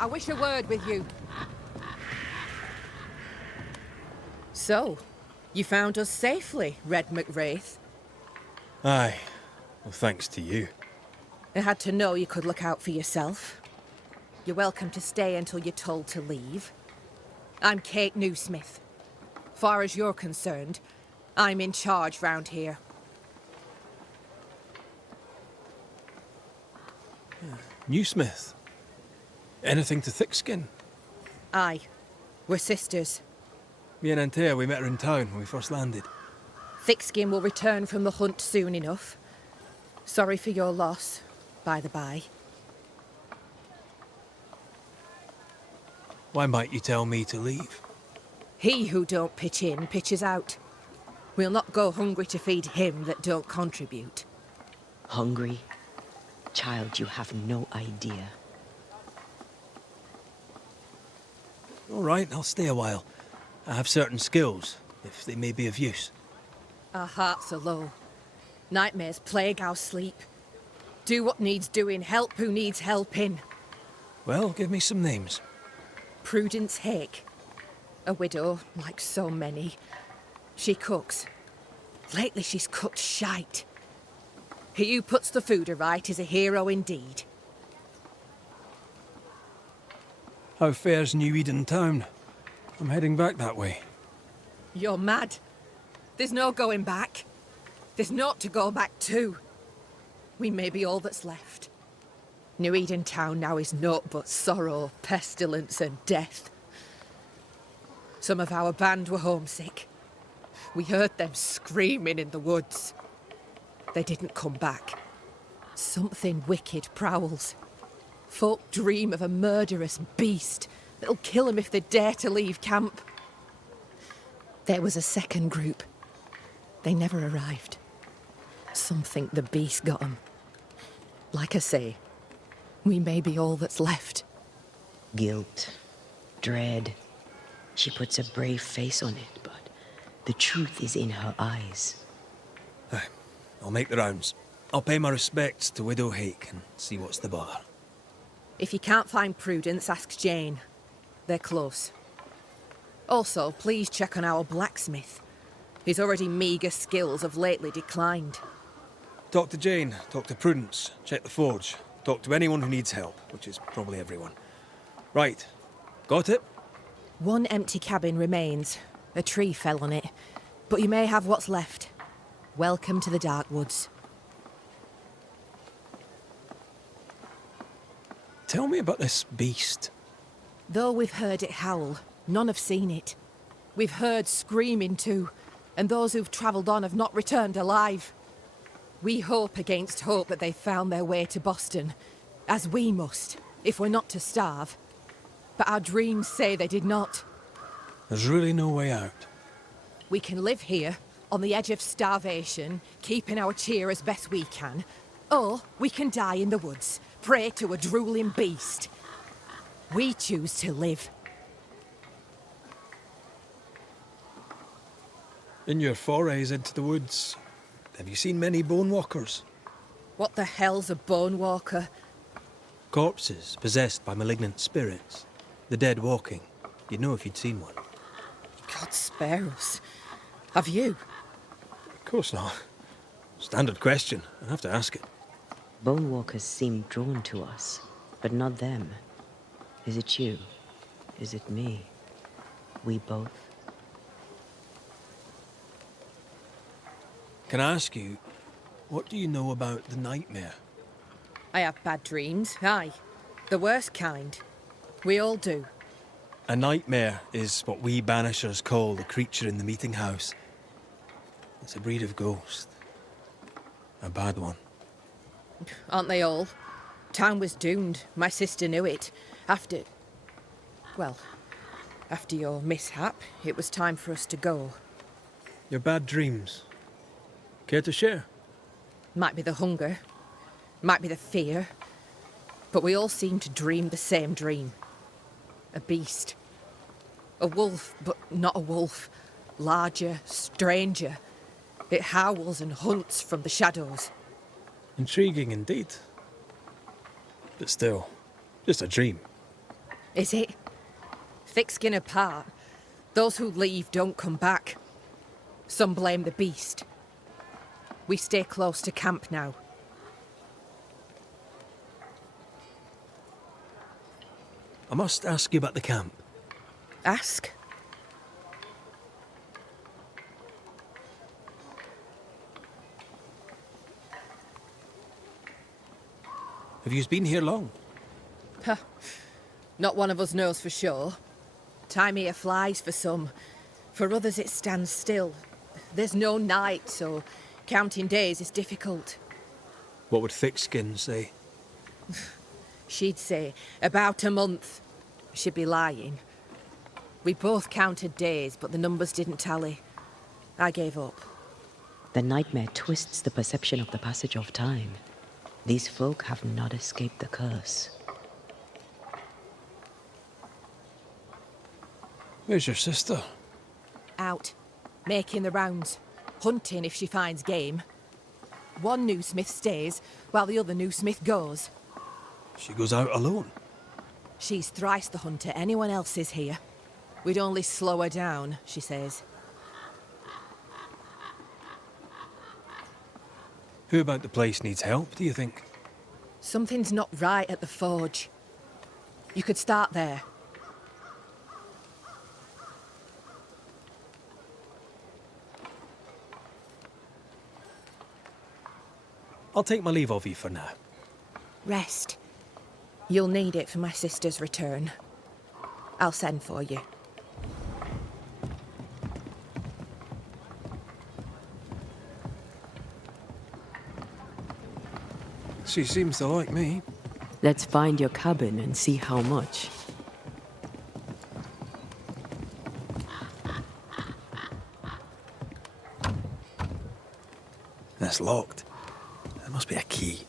I wish a word with you. So, you found us safely, Red McRaith. Aye. Well, thanks to you. I had to know you could look out for yourself. You're welcome to stay until you're told to leave. I'm Kate Newsmith. Far as you're concerned, I'm in charge round here. Newsmith? Anything to thick-skin? Aye. We're sisters. Me and Antea, we met her in town when we first landed. Thickskin will return from the hunt soon enough. Sorry for your loss, by the by. Why might you tell me to leave? He who don't pitch in, pitches out. We'll not go hungry to feed him that don't contribute. Hungry? Child, you have no idea. All right, I'll stay a while. I have certain skills, if they may be of use. Our hearts are low. Nightmares plague our sleep. Do what needs doing, help who needs helping. Well, give me some names. Prudence Hake. A widow, like so many. She cooks. Lately she's cooked shite. He who puts the food aright is a hero indeed. How fares Neweden town? I'm heading back that way. You're mad. There's no going back. There's naught to go back to. We may be all that's left. New Eden town now is naught but sorrow, pestilence and death. Some of our band were homesick. We heard them screaming in the woods. They didn't come back. Something wicked prowls. Folk dream of a murderous beast that'll kill them if they dare to leave camp. There was a second group. They never arrived. Some think the beast got them. Like I say, we may be all that's left. Guilt, dread. She puts a brave face on it, but the truth is in her eyes. Aye, I'll make the rounds. I'll pay my respects to Widow Hake and see what's the bother. If you can't find Prudence, ask Jane. They're close. Also, please check on our blacksmith. His already meagre skills have lately declined. Talk to Jane, talk to Prudence, check the forge, talk to anyone who needs help, which is probably everyone. Right, got it? One empty cabin remains. A tree fell on it. But you may have what's left. Welcome to the Dark Woods. Tell me about this beast. Though we've heard it howl, none have seen it. We've heard screaming too, and those who've travelled on have not returned alive. We hope against hope that they found their way to Boston, as we must, if we're not to starve. But our dreams say they did not. There's really no way out. We can live here, on the edge of starvation, keeping our cheer as best we can. Or we can die in the woods, prey to a drooling beast. We choose to live. In your forays into the woods, have you seen many bone walkers? What the hell's a bone walker? Corpses possessed by malignant spirits. The dead walking. You'd know if you'd seen one. God spare us. Have you? Of course not. Standard question. I have to ask it. Bone walkers seem drawn to us, but not them. Is it you? Is it me? We both? Can I ask you, what do you know about the nightmare? I have bad dreams, aye. The worst kind. We all do. A nightmare is what we banishers call the creature in the meeting house. It's a breed of ghost. A bad one. Aren't they all? Town was doomed. My sister knew it. After your mishap, it was time for us to go. Your bad dreams. Care to share? Might be the hunger. Might be the fear. But we all seem to dream the same dream. A beast. A wolf, but not a wolf. Larger, stranger. It howls and hunts from the shadows. Intriguing indeed. But still, just a dream. Is it? Thick skin apart, those who leave don't come back. Some blame the beast. We stay close to camp now. I must ask you about the camp. Ask? Have you been here long? Huh. Not one of us knows for sure. Time here flies for some. For others it stands still. There's no night, so counting days is difficult. What would Thickskin say? She'd say about a month. She'd be lying. We both counted days, but the numbers didn't tally. I gave up. The nightmare twists the perception of the passage of time. These folk have not escaped the curse. Where's your sister? Out, making the rounds, hunting if she finds game. One Newsmith stays, while the other Newsmith goes. She goes out alone. She's thrice the hunter anyone else is here. We'd only slow her down, she says. Who about the place needs help, do you think? Something's not right at the forge. You could start there. I'll take my leave of you for now. Rest. You'll need it for my sister's return. I'll send for you. She seems to like me. Let's find your cabin and see how much. That's locked. There must be a key.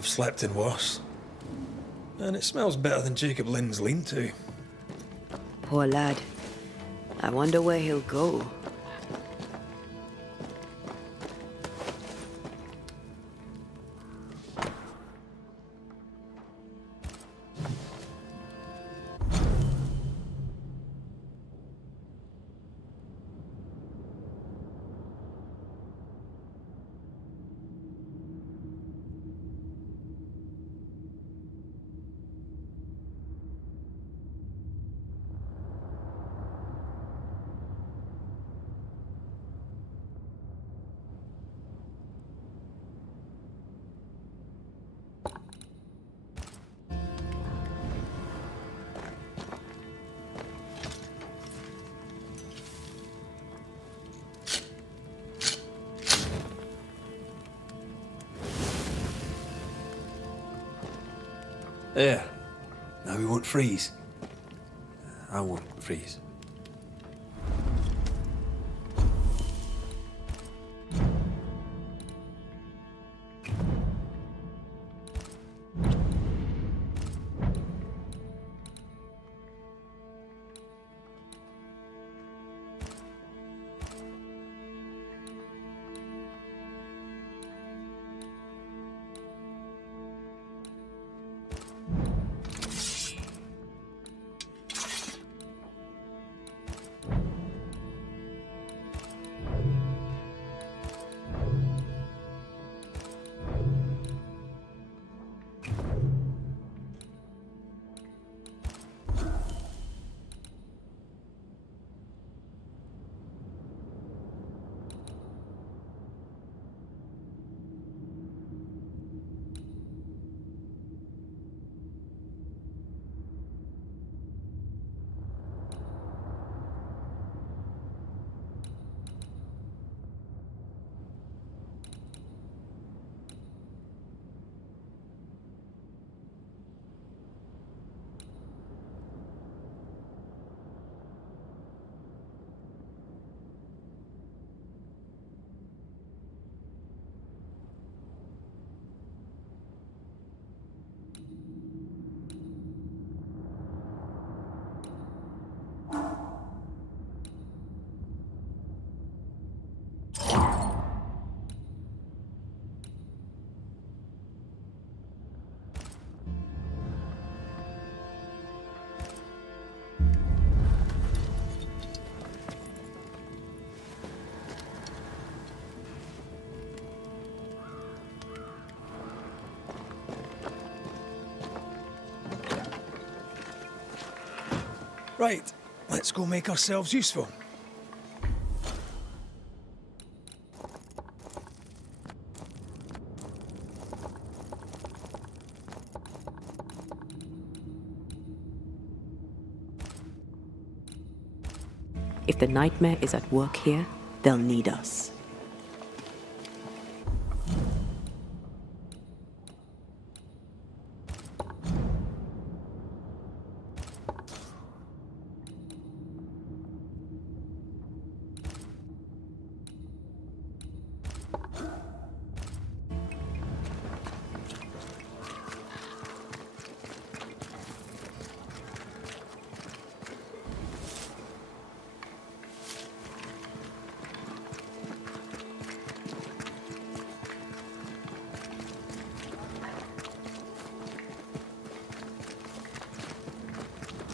I've slept in worse. And it smells better than Jacob Lynn's lean-to. Poor lad. I wonder where he'll go. There. Now we won't freeze. I won't freeze. Right, let's go make ourselves useful. If the nightmare is at work here, they'll need us.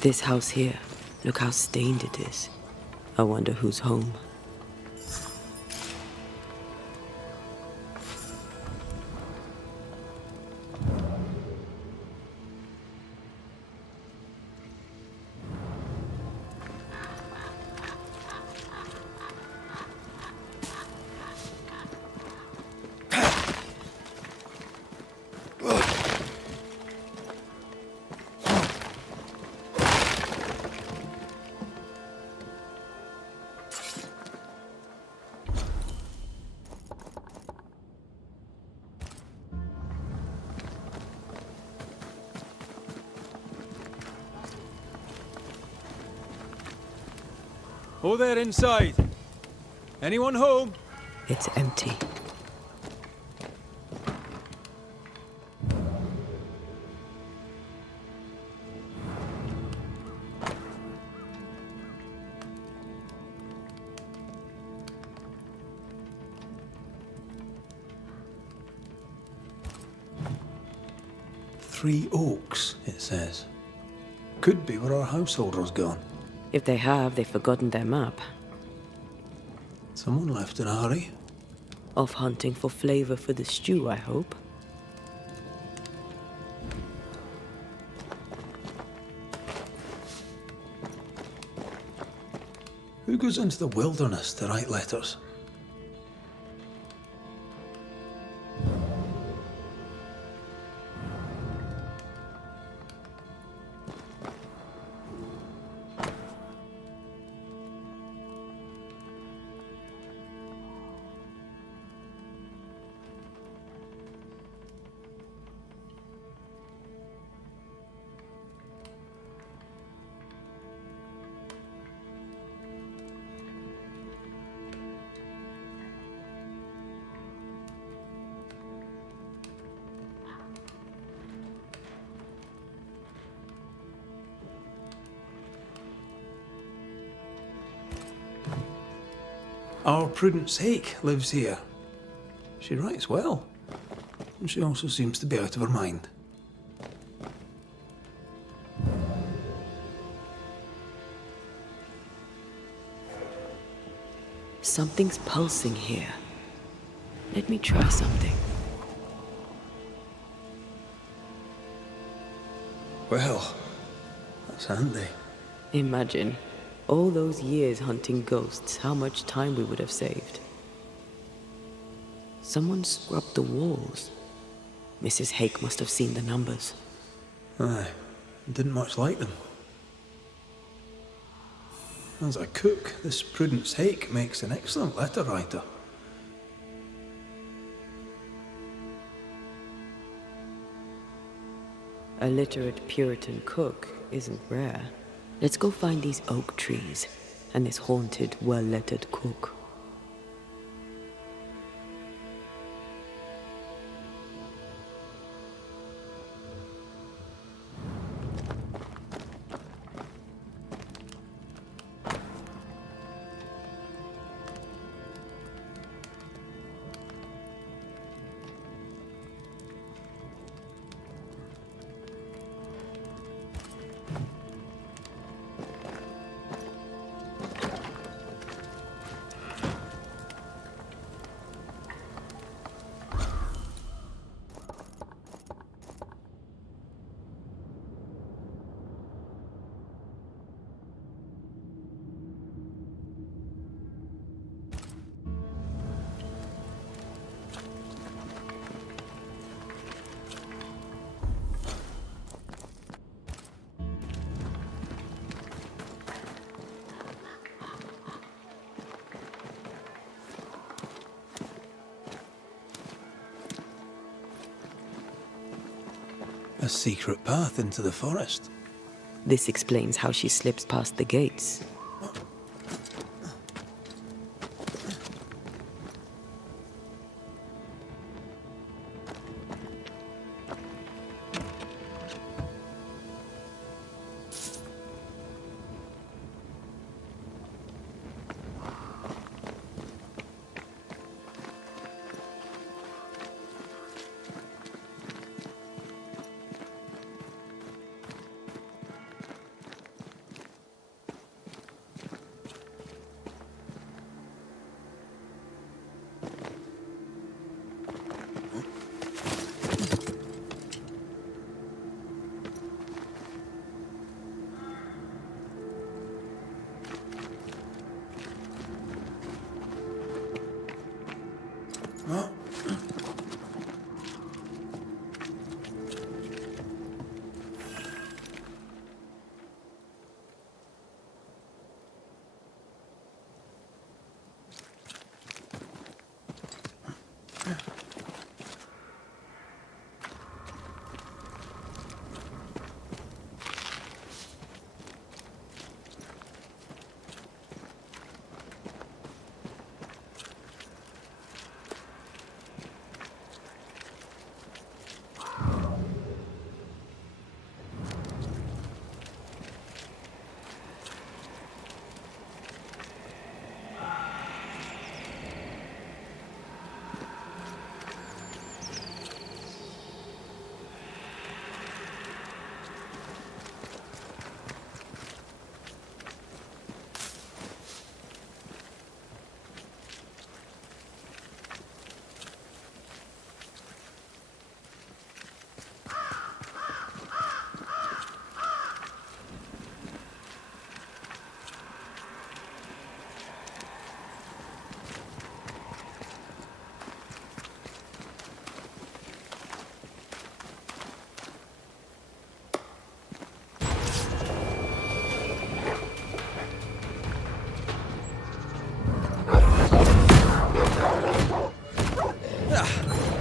This house here, look how stained it is. I wonder who's home. Oh there inside. Anyone home? It's empty. Three Oaks, it says. Could be where our householder's gone. If they have, they've forgotten their map. Someone left in a hurry. Off hunting for flavor for the stew, I hope. Who goes into the wilderness to write letters? Our Prudence Hake lives here. She writes well, and she also seems to be out of her mind. Something's pulsing here. Let me try something. Well, that's handy. Imagine, all those years hunting ghosts, how much time we would have saved. Someone scrubbed the walls. Mrs. Hake must have seen the numbers. Aye, didn't much like them. As a cook, this Prudence Hake makes an excellent letter writer. A literate Puritan cook isn't rare. Let's go find these oak trees and this haunted, well-lettered cook. A secret path into the forest. This explains how she slips past the gates.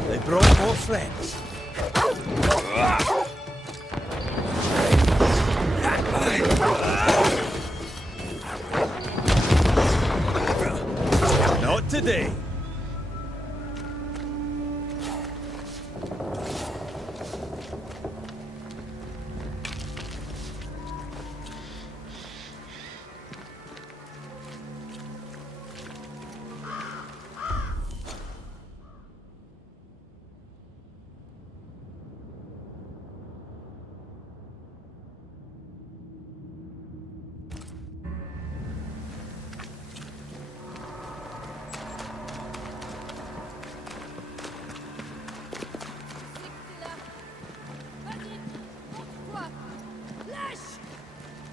They brought more friends. Not today.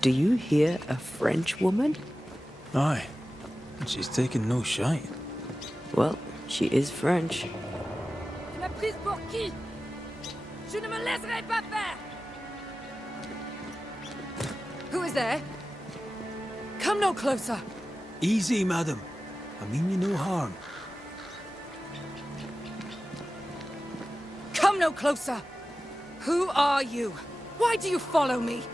Do you hear a French woman? Aye, and she's taken no shite. Well, she is French. Tu m'as prise pour qui? Je ne me laisserai pas faire! Who is there? Come no closer! Easy, madam. I mean you no harm. Come no closer! Who are you? Why do you follow me?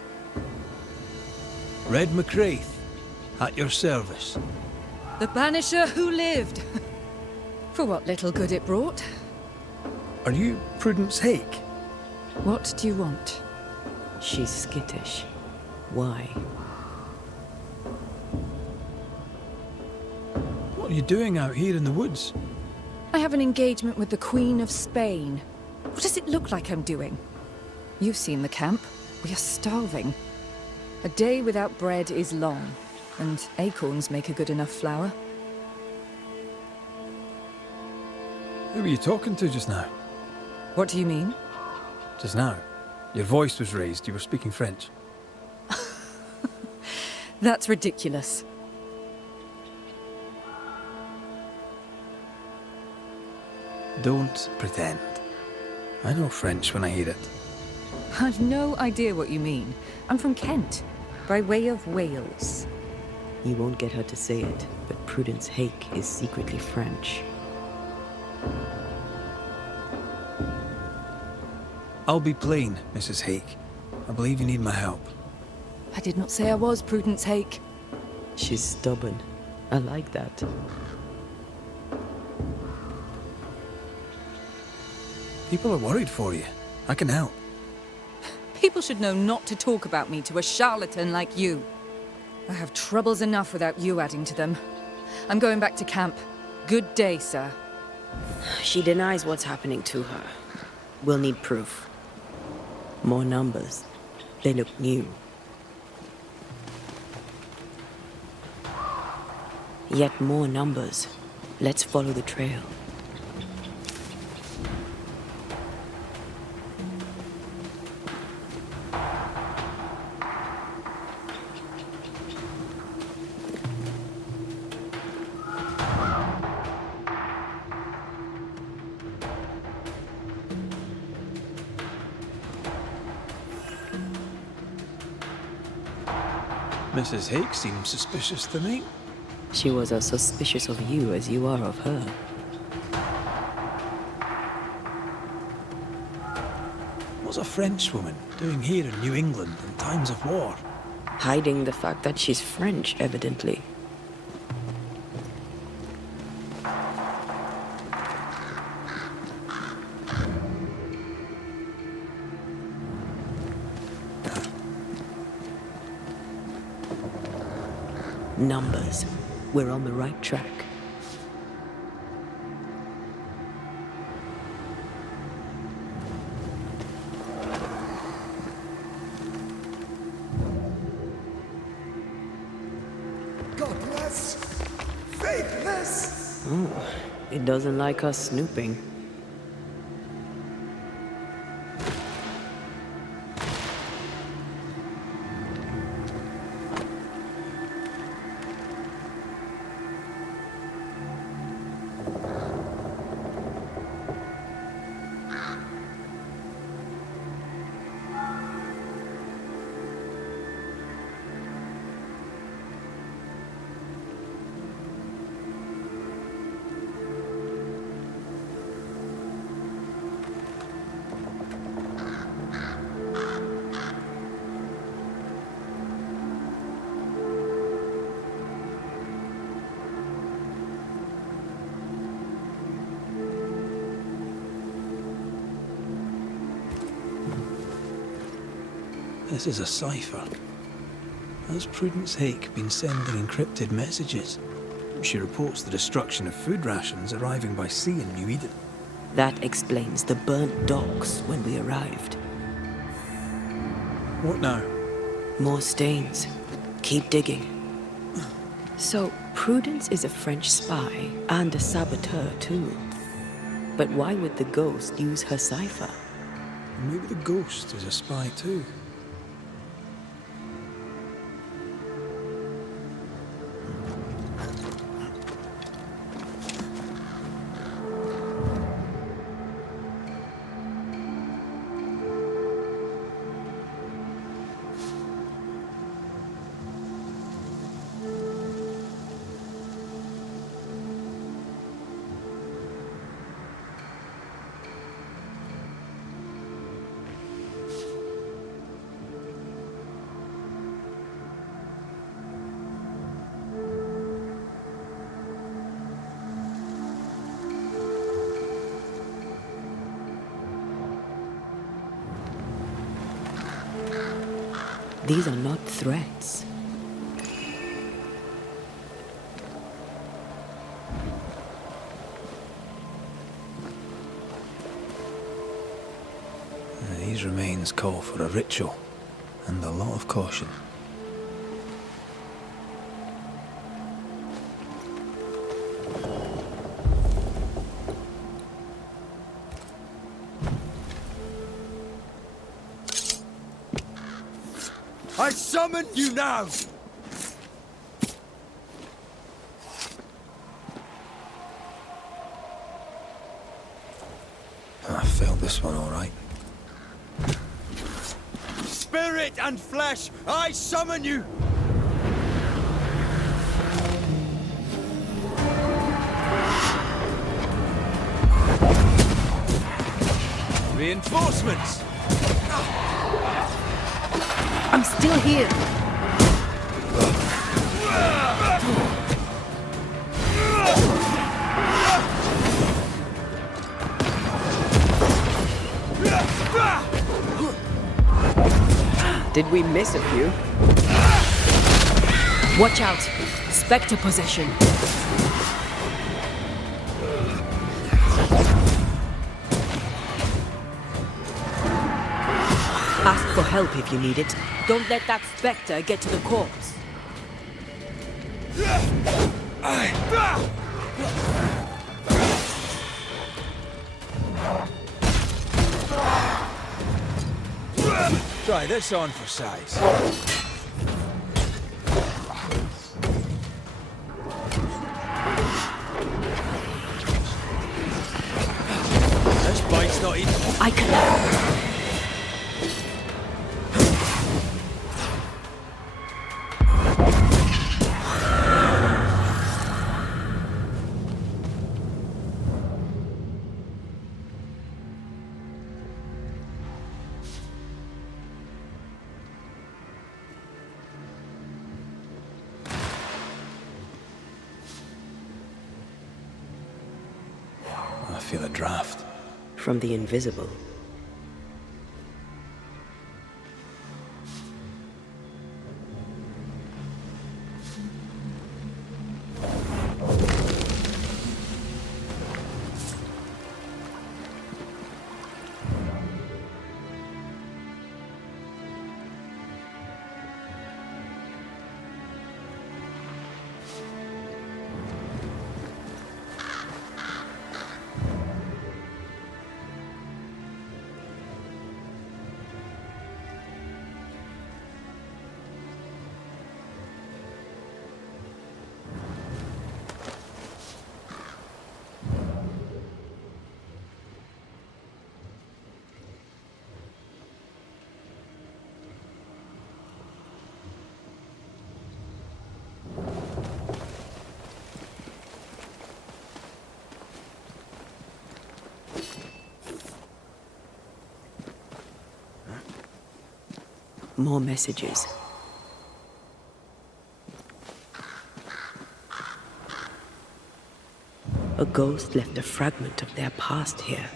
Red Raith, at your service. The Banisher who lived. For what little good it brought. Are you Prudence Hake? What do you want? She's skittish. Why? What are you doing out here in the woods? I have an engagement with the Queen of Spain. What does it look like I'm doing? You've seen the camp. We are starving. A day without bread is long, and acorns make a good enough flour. Who were you talking to just now? What do you mean? Just now. Your voice was raised. You were speaking French. That's ridiculous. Don't pretend. I know French when I hear it. I've no idea what you mean. I'm from Kent, by way of Wales. You won't get her to say it, but Prudence Hake is secretly French. I'll be plain, Mrs. Hake. I believe you need my help. I did not say I was Prudence Hake. She's stubborn. I like that. People are worried for you. I can help. People should know not to talk about me to a charlatan like you. I have troubles enough without you adding to them. I'm going back to camp. Good day, sir. She denies what's happening to her. We'll need proof. More numbers. They look new. Yet more numbers. Let's follow the trail. Mrs. Hake seems suspicious to me. She was as suspicious of you as you are of her. What's a Frenchwoman doing here in New England in times of war? Hiding the fact that she's French, evidently. Numbers. We're on the right track. Godless! Faithless! Oh, it doesn't like us snooping. This is a cipher. Has Prudence Hake been sending encrypted messages? She reports the destruction of food rations arriving by sea in New Eden. That explains the burnt docks when we arrived. What now? More stains. Keep digging. So, Prudence is a French spy and a saboteur, too. But why would the ghost use her cipher? Maybe the ghost is a spy too. These are not threats. These remains call for a ritual and a lot of caution. I summon you now! I failed this one all right. Spirit and flesh, I summon you! Reinforcements! I'm still here. Did we miss a few? Watch out! Spectre possession. Ask for help if you need it. Don't let that spectre get to the corpse. Try this on for size. This bite's not eating. I can... I feel a draft. From the invisible. More messages. A ghost left a fragment of their past here.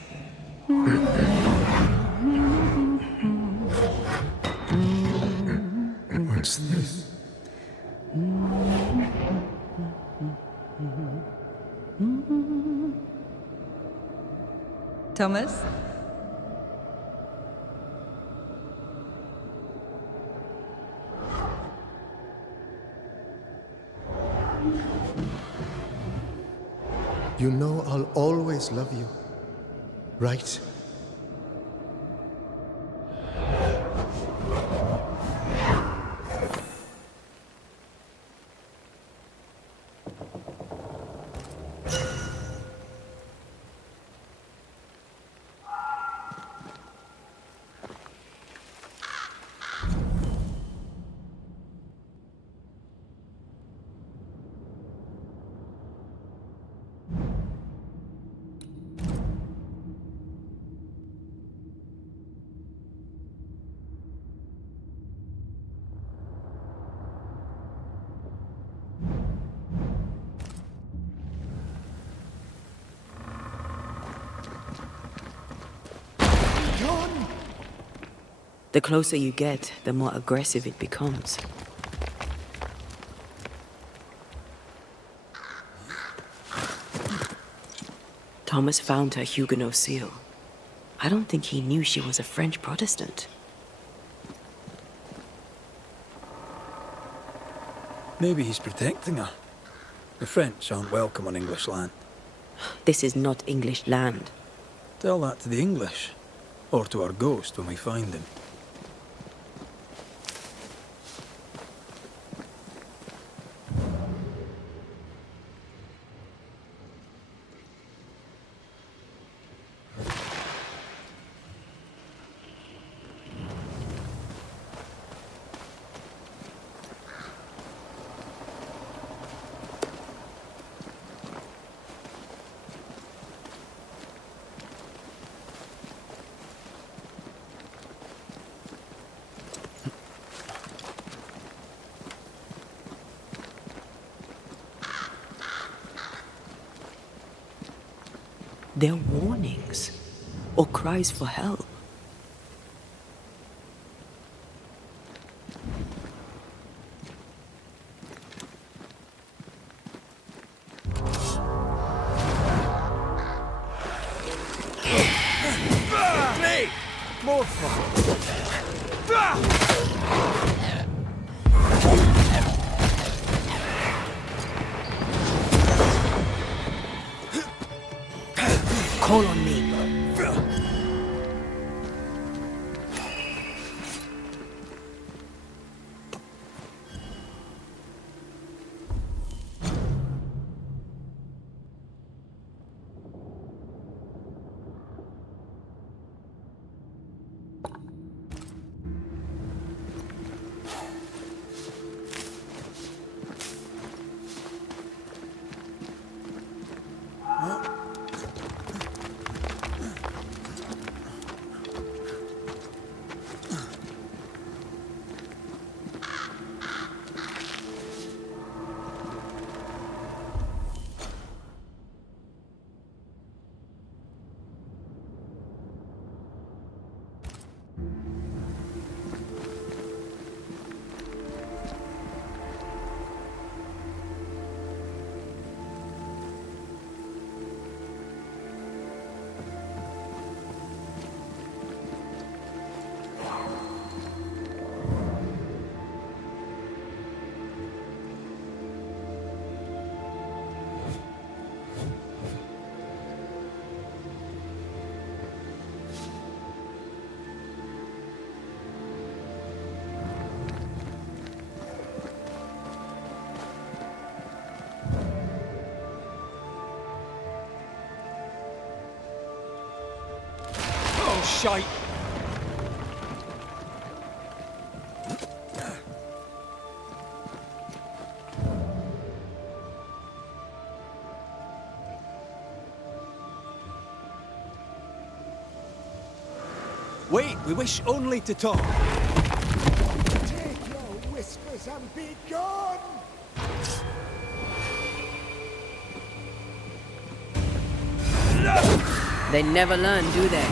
What's this? Thomas? You know I'll always love you, right? The closer you get, the more aggressive it becomes. Thomas found her Huguenot seal. I don't think he knew she was a French Protestant. Maybe he's protecting her. The French aren't welcome on English land. This is not English land. Tell that to the English. Or to our ghost when we find him. They're warnings or cries for help. More fun. Call on me. Shite. Wait, we wish only to talk. Take your whispers and be gone! They never learn, do they?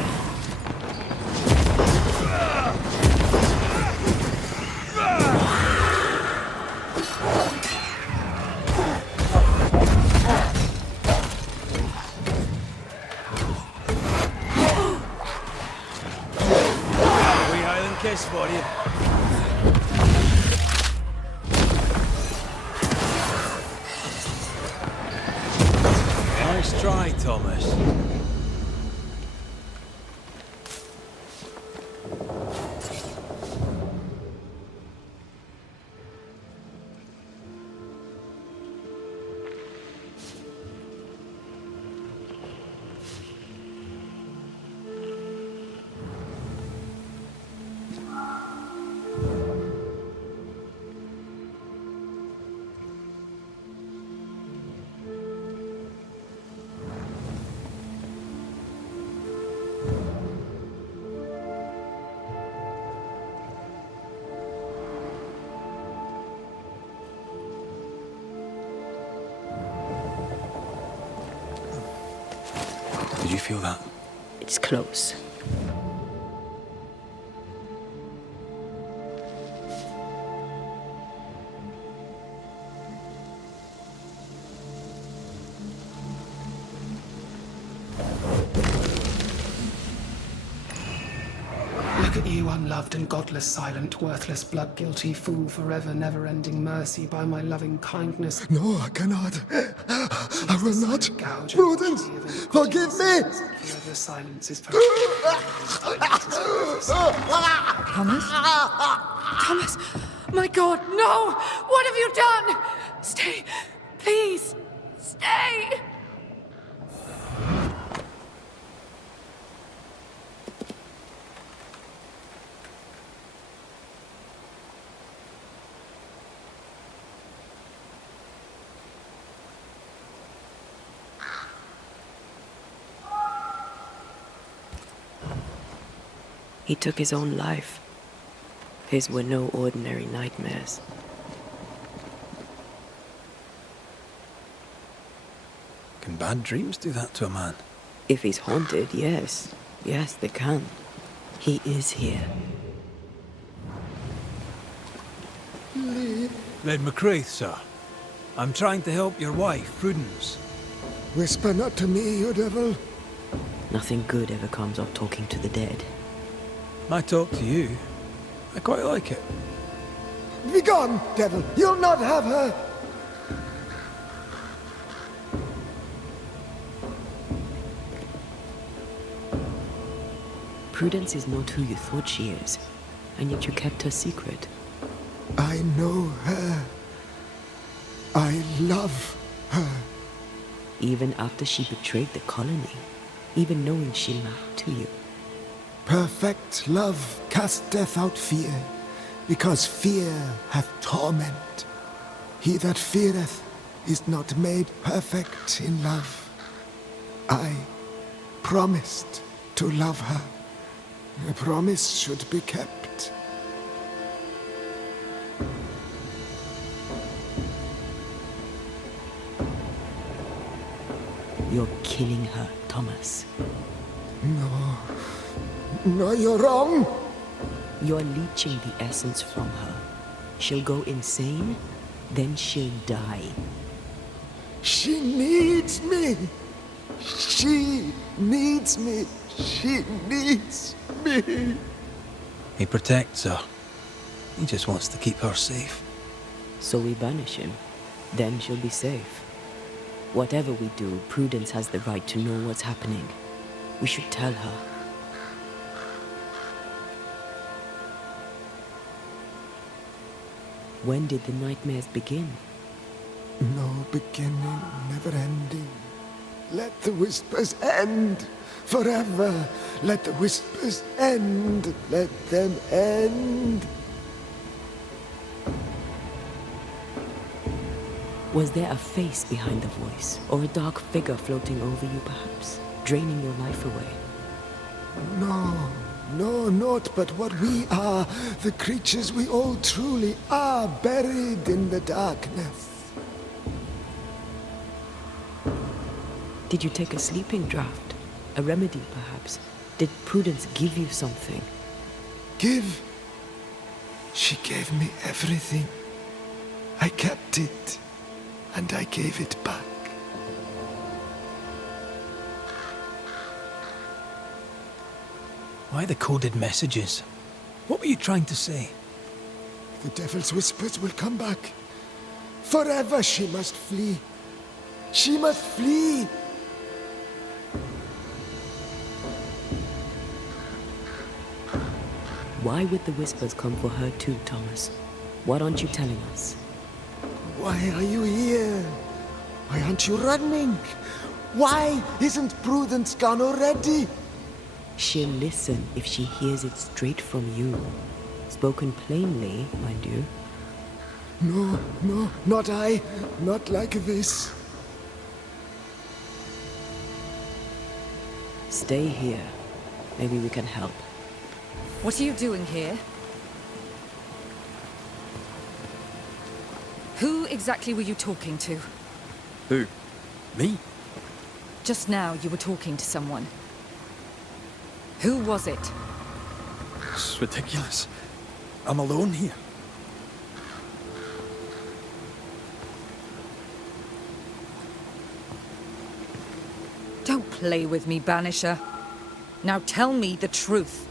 Kiss for you. Nice try, Thomas. Did you feel that? It's close. Look at you, unloved and godless, silent, worthless, blood-guilty fool, forever never-ending mercy by my loving kindness. No, I cannot. I will not. Prudence, forgive me! The silence is Thomas? Thomas! My God, no! What have you done? Stay! Please! Stay! He took his own life. His were no ordinary nightmares. Can bad dreams do that to a man? If he's haunted, yes. Yes, they can. He is here. Red McCraith, sir. I'm trying to help your wife, Prudence. Whisper not to me, you devil. Nothing good ever comes of talking to the dead. I talk to you. I quite like it. Begone, devil! You'll not have her! Prudence is not who you thought she is, and yet you kept her secret. I know her. I love her. Even after she betrayed the colony, even knowing she lied to you. Perfect love casteth out fear, because fear hath torment. He that feareth is not made perfect in love. I promised to love her. A promise should be kept. You're killing her, Thomas. No, you're wrong. You're leeching the essence from her. She'll go insane, then she'll die. She needs me. She needs me. She needs me. He protects her. He just wants to keep her safe. So we banish him. Then she'll be safe. Whatever we do, Prudence has the right to know what's happening. We should tell her. When did the nightmares begin? No beginning, never ending. Let the whispers end forever. Let the whispers end. Let them end. Was there a face behind the voice, or a dark figure floating over you perhaps, draining your life away? No, not but what we are, the creatures we all truly are, buried in the darkness. Did you take a sleeping draught? A remedy, perhaps? Did Prudence give you something? Give? She gave me everything. I kept it, and I gave it back. Why the coded messages? What were you trying to say? The devil's whispers will come back. Forever she must flee. She must flee. Why would the whispers come for her too, Thomas? What aren't you telling us? Why are you here? Why aren't you running? Why isn't Prudence gone already? She'll listen if she hears it straight from you. Spoken plainly, mind you. No, not I. Not like this. Stay here. Maybe we can help. What are you doing here? Who exactly were you talking to? Who? Me? Just now you were talking to someone. Who was it? It's ridiculous. I'm alone here. Don't play with me, Banisher. Now tell me the truth.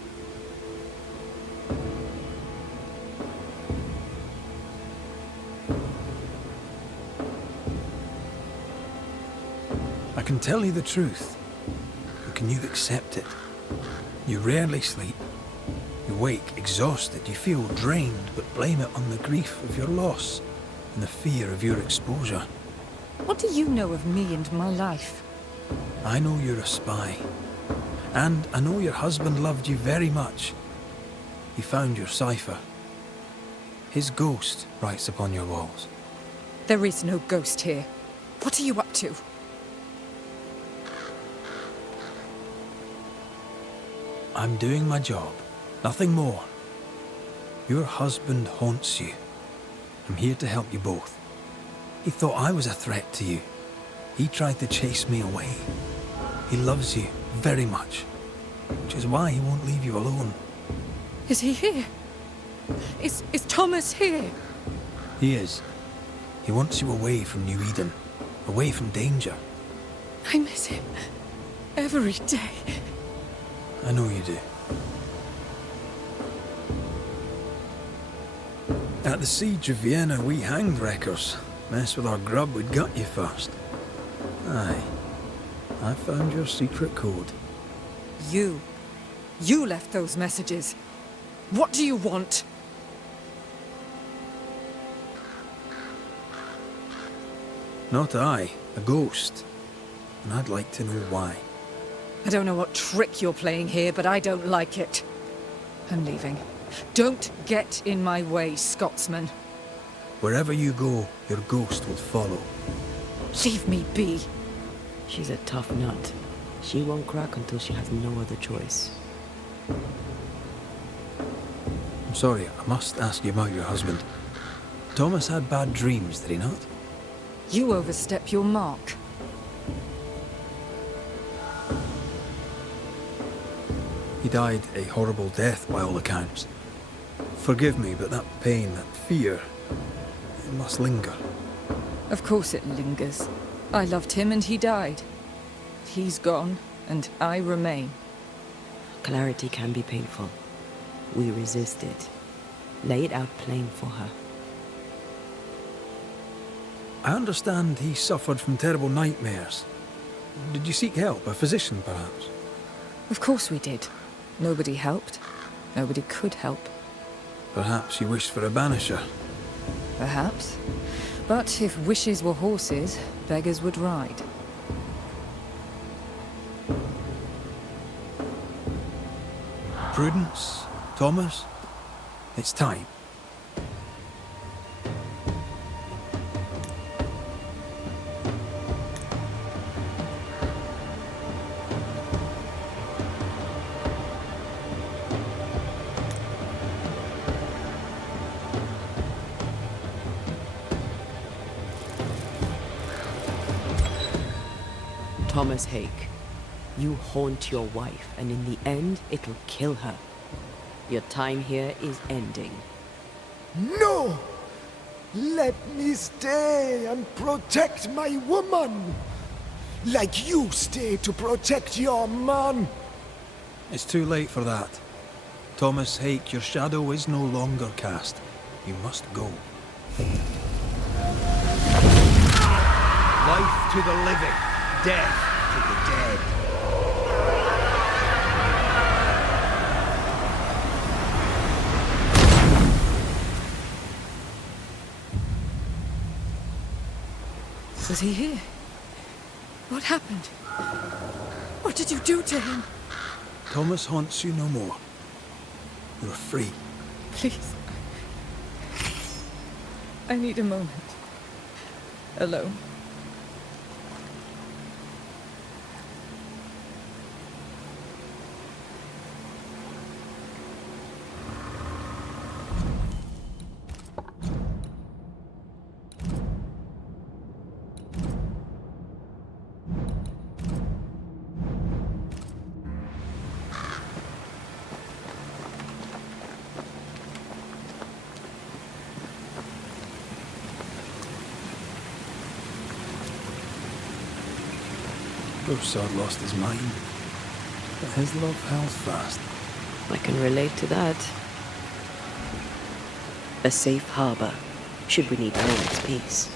I can tell you the truth, but can you accept it? You rarely sleep. You wake exhausted, you feel drained, but blame it on the grief of your loss and the fear of your exposure. What do you know of me and my life? I know you're a spy, and I know your husband loved you very much. He found your cipher. His ghost writes upon your walls. There is no ghost here. What are you up to? I'm doing my job, nothing more. Your husband haunts you. I'm here to help you both. He thought I was a threat to you. He tried to chase me away. He loves you very much, which is why he won't leave you alone. Is he here? Is Thomas here? He is. He wants you away from New Eden, away from danger. I miss him every day. I know you do. At the siege of Vienna, we hanged wreckers. Mess with our grub, we'd gut you first. Aye. I found your secret code. You left those messages. What do you want? Not I, a ghost. And I'd like to know why. I don't know what trick you're playing here, but I don't like it. I'm leaving. Don't get in my way, Scotsman. Wherever you go, your ghost will follow. Leave me be. She's a tough nut. She won't crack until she has no other choice. I'm sorry, I must ask you about your husband. Thomas had bad dreams, did he not? You overstep your mark. He died a horrible death by all accounts. Forgive me, but that pain, that fear, it must linger. Of course it lingers. I loved him and he died. He's gone, and I remain. Clarity can be painful. We resist it. Lay it out plain for her. I understand he suffered from terrible nightmares. Did you seek help? A physician, perhaps? Of course we did. Nobody helped. Nobody could help. Perhaps you wished for a banisher. Perhaps. But if wishes were horses, beggars would ride. Prudence? Thomas? It's time. Thomas Hake, you haunt your wife, and in the end, it'll kill her. Your time here is ending. No! Let me stay and protect my woman! Like you stay to protect your man! It's too late for that. Thomas Hake, your shadow is no longer cast. You must go. Life to the living, death to the dead. Was he here? What happened? What did you do to him? Thomas haunts you no more. You're free. Please. I need a moment. Alone. Poor sod lost his mind, but his love held fast. I can relate to that. A safe harbor, should we need a moment's peace.